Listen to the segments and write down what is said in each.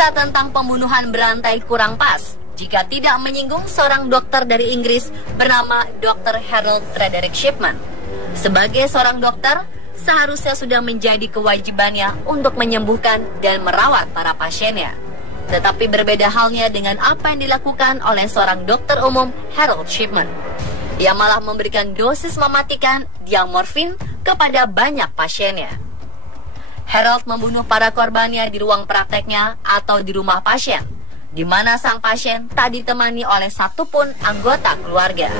Kisah tentang pembunuhan berantai kurang pas jika tidak menyinggung seorang dokter dari Inggris bernama Dr. Harold Frederick Shipman. Sebagai seorang dokter, seharusnya sudah menjadi kewajibannya untuk menyembuhkan dan merawat para pasiennya. Tetapi berbeda halnya dengan apa yang dilakukan oleh seorang dokter umum Harold Shipman. Ia malah memberikan dosis mematikan diamorfin kepada banyak pasiennya. Harold membunuh para korbannya di ruang prakteknya atau di rumah pasien, di mana sang pasien tak ditemani oleh satupun anggota keluarga.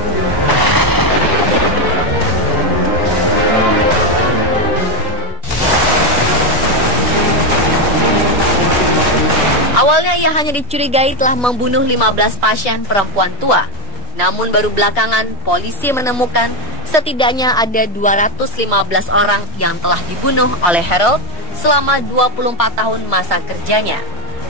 Awalnya ia hanya dicurigai telah membunuh 15 pasien perempuan tua. Namun baru belakangan polisi menemukan setidaknya ada 215 orang yang telah dibunuh oleh Harold selama 24 tahun masa kerjanya.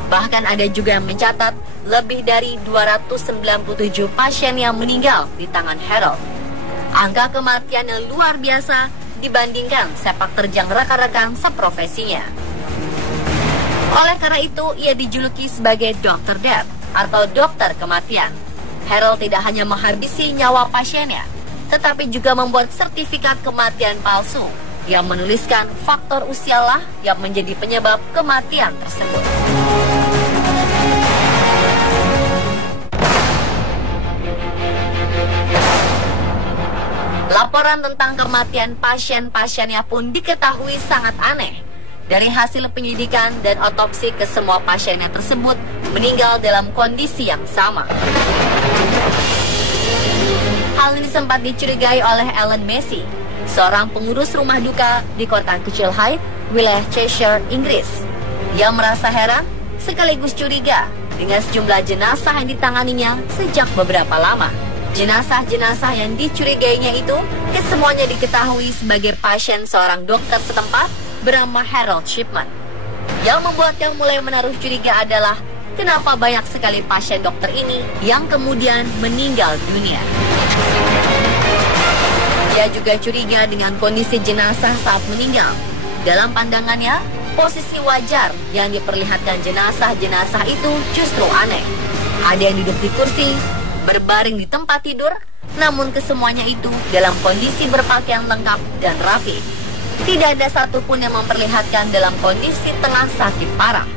Bahkan ada juga yang mencatat lebih dari 297 pasien yang meninggal di tangan Harold. Angka kematian yang luar biasa dibandingkan sepak terjang rekan-rekan seprofesinya. Oleh karena itu, ia dijuluki sebagai Dr. Death atau dokter kematian. Harold tidak hanya menghabisi nyawa pasiennya, tetapi juga membuat sertifikat kematian palsu yang menuliskan faktor usialah yang menjadi penyebab kematian tersebut. Laporan tentang kematian pasien-pasiennya pun diketahui sangat aneh. Dari hasil penyidikan dan otopsi ke semua pasiennya tersebut meninggal dalam kondisi yang sama. Hal ini sempat dicurigai oleh Ellen Massey, seorang pengurus rumah duka di kota kecil Hythe, wilayah Cheshire, Inggris. Dia merasa heran sekaligus curiga dengan sejumlah jenazah yang ditanganinya sejak beberapa lama. Jenazah-jenazah yang dicurigainya itu kesemuanya diketahui sebagai pasien seorang dokter setempat bernama Harold Shipman. Yang membuatnya mulai menaruh curiga adalah kenapa banyak sekali pasien dokter ini yang kemudian meninggal dunia. Dia juga curiga dengan kondisi jenazah saat meninggal. Dalam pandangannya, posisi wajar yang diperlihatkan jenazah-jenazah itu justru aneh. Ada yang duduk di kursi, berbaring di tempat tidur, namun kesemuanya itu dalam kondisi berpakaian lengkap dan rapi. Tidak ada satupun yang memperlihatkan dalam kondisi tengah sakit parah.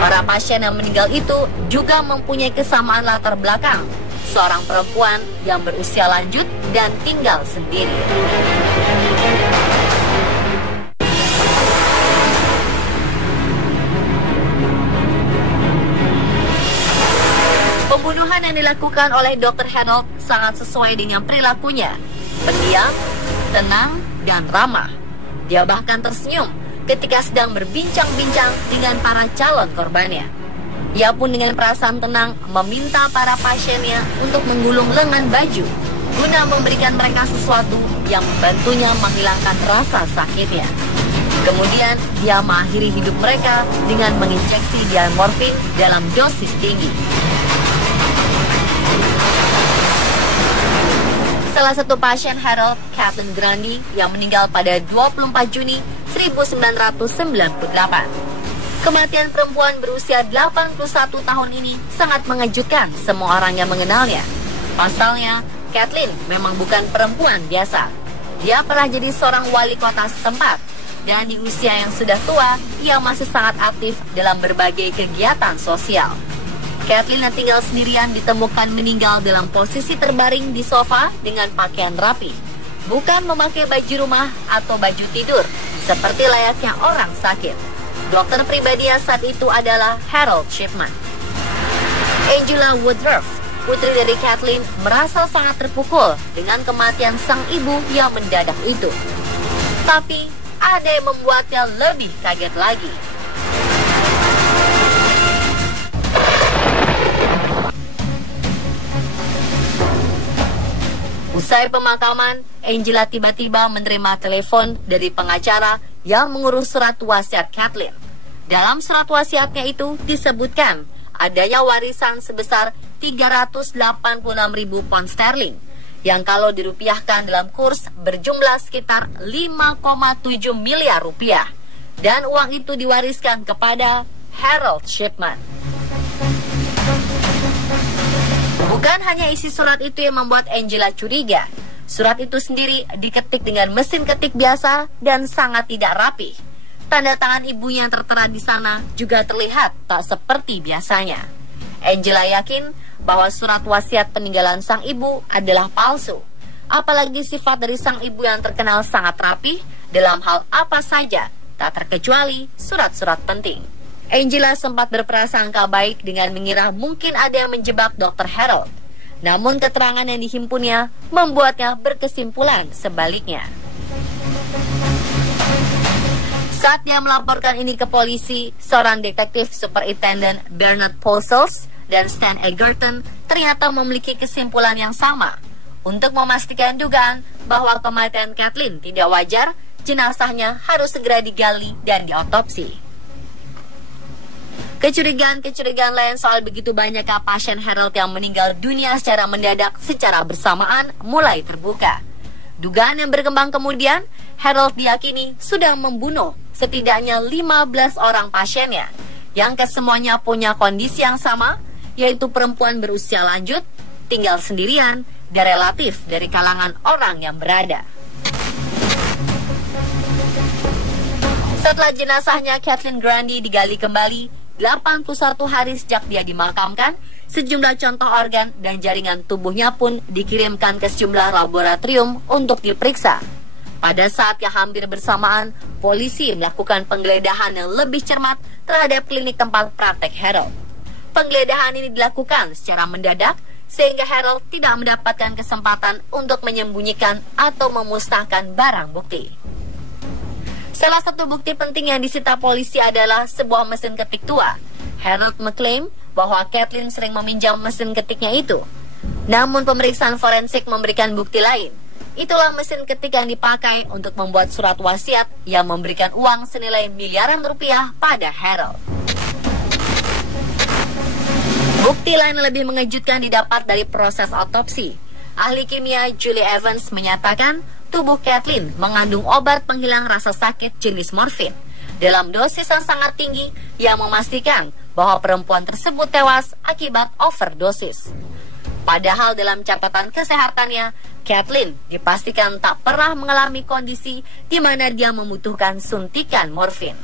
Para pasien yang meninggal itu juga mempunyai kesamaan latar belakang. Seorang perempuan yang berusia lanjut dan tinggal sendiri. Pembunuhan yang dilakukan oleh Dr. Harold sangat sesuai dengan perilakunya. Pendiam, tenang, dan ramah. Dia bahkan tersenyum ketika sedang berbincang-bincang dengan para calon korbannya. Ia pun dengan perasaan tenang meminta para pasiennya untuk menggulung lengan baju guna memberikan mereka sesuatu yang membantunya menghilangkan rasa sakitnya. Kemudian dia mengakhiri hidup mereka dengan menginjeksi diamorfin dalam dosis tinggi. Salah satu pasien Harold, Kathleen Grundy, yang meninggal pada 24 Juni 1998. Kematian perempuan berusia 81 tahun ini sangat mengejutkan semua orang yang mengenalnya. Pasalnya, Kathleen memang bukan perempuan biasa. Dia pernah jadi seorang wali kota setempat, dan di usia yang sudah tua, ia masih sangat aktif dalam berbagai kegiatan sosial. Kathleen yang tinggal sendirian ditemukan meninggal dalam posisi terbaring di sofa dengan pakaian rapi, bukan memakai baju rumah atau baju tidur, seperti layaknya orang sakit. Dokter pribadinya saat itu adalah Harold Shipman. Angela Woodruff, putri dari Kathleen, merasa sangat terpukul dengan kematian sang ibu yang mendadak itu. Tapi ada yang membuatnya lebih kaget lagi. Usai pemakaman, Angela tiba-tiba menerima telepon dari pengacara yang mengurus surat wasiat Kathleen. Dalam surat wasiatnya itu disebutkan adanya warisan sebesar 386.000 pound sterling yang kalau dirupiahkan dalam kurs berjumlah sekitar 5,7 miliar rupiah. dan uang itu diwariskan kepada Harold Shipman. Bukan hanya isi surat itu yang membuat Angela curiga. Surat itu sendiri diketik dengan mesin ketik biasa dan sangat tidak rapi. Tanda tangan ibunya yang tertera di sana juga terlihat tak seperti biasanya. Angela yakin bahwa surat wasiat peninggalan sang ibu adalah palsu. Apalagi sifat dari sang ibu yang terkenal sangat rapi dalam hal apa saja, tak terkecuali surat-surat penting. Angela sempat berprasangka baik dengan mengira mungkin ada yang menjebak Dr. Harold. Namun keterangan yang dihimpunnya membuatnya berkesimpulan sebaliknya. Saat dia melaporkan ini ke polisi, seorang detektif Superintendent Bernard Posels dan Stan Egerton ternyata memiliki kesimpulan yang sama. Untuk memastikan dugaan bahwa kematian Kathleen tidak wajar, jenazahnya harus segera digali dan diotopsi. Kecurigaan-kecurigaan lain soal begitu banyaknya pasien Harold yang meninggal dunia secara mendadak secara bersamaan mulai terbuka. Dugaan yang berkembang kemudian, Harold diyakini sudah membunuh setidaknya 15 orang pasiennya, yang kesemuanya punya kondisi yang sama, yaitu perempuan berusia lanjut, tinggal sendirian, dan relatif dari kalangan orang yang berada. Setelah jenazahnya Kathleen Grundy digali kembali 81 hari sejak dia dimakamkan, sejumlah contoh organ dan jaringan tubuhnya pun dikirimkan ke sejumlah laboratorium untuk diperiksa. Pada saat yang hampir bersamaan, polisi melakukan penggeledahan yang lebih cermat terhadap klinik tempat praktek Harold. Penggeledahan ini dilakukan secara mendadak sehingga Harold tidak mendapatkan kesempatan untuk menyembunyikan atau memusnahkan barang bukti. Salah satu bukti penting yang disita polisi adalah sebuah mesin ketik tua. Harold mengklaim bahwa Kathleen sering meminjam mesin ketiknya itu. Namun pemeriksaan forensik memberikan bukti lain. Itulah mesin ketik yang dipakai untuk membuat surat wasiat yang memberikan uang senilai miliaran rupiah pada Harold. Bukti lain lebih mengejutkan didapat dari proses otopsi. Ahli kimia Julie Evans menyatakan tubuh Kathleen mengandung obat penghilang rasa sakit jenis morfin dalam dosis yang sangat tinggi yang memastikan bahwa perempuan tersebut tewas akibat overdosis. Padahal dalam catatan kesehatannya, Kathleen dipastikan tak pernah mengalami kondisi di mana dia membutuhkan suntikan morfin.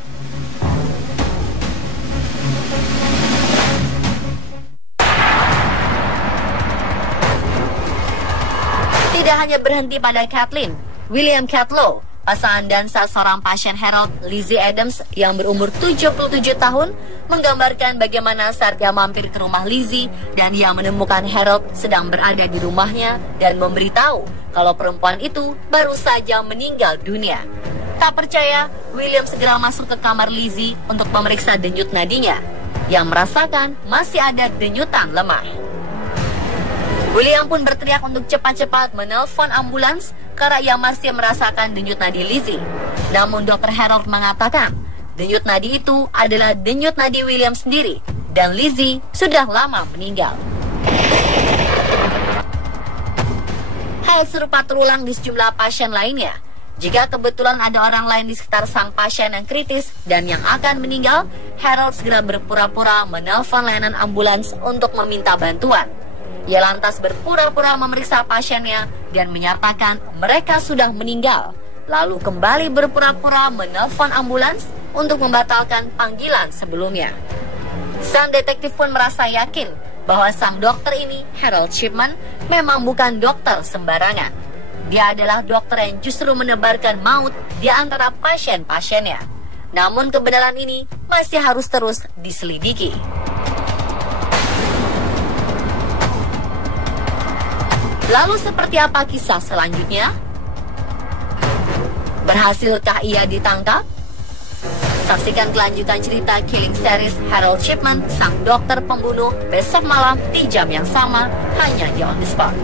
Tidak hanya berhenti pada Kathleen, William Catlow, pasangan dansa seorang pasien Harold, Lizzie Adams, yang berumur 77 tahun, menggambarkan bagaimana saat dia mampir ke rumah Lizzie dan dia menemukan Harold sedang berada di rumahnya dan memberitahu kalau perempuan itu baru saja meninggal dunia. Tak percaya, William segera masuk ke kamar Lizzie untuk memeriksa denyut nadinya, yang merasakan masih ada denyutan lemah. William pun berteriak untuk cepat-cepat menelpon ambulans karena ia masih merasakan denyut nadi Lizzie. Namun Dr. Harold mengatakan denyut nadi itu adalah denyut nadi William sendiri dan Lizzie sudah lama meninggal. Hal serupa terulang di sejumlah pasien lainnya. Jika kebetulan ada orang lain di sekitar sang pasien yang kritis dan yang akan meninggal, Harold segera berpura-pura menelpon layanan ambulans untuk meminta bantuan. Ia lantas berpura-pura memeriksa pasiennya dan menyatakan mereka sudah meninggal, lalu kembali berpura-pura menelpon ambulans untuk membatalkan panggilan sebelumnya. Sang detektif pun merasa yakin bahwa sang dokter ini, Harold Shipman, memang bukan dokter sembarangan. Dia adalah dokter yang justru menebarkan maut di antara pasien-pasiennya. Namun kebenaran ini masih harus terus diselidiki. Lalu seperti apa kisah selanjutnya? Berhasilkah ia ditangkap? Saksikan kelanjutan cerita Killing Series Harold Shipman, sang dokter pembunuh, besok malam di jam yang sama, hanya di On The Spot.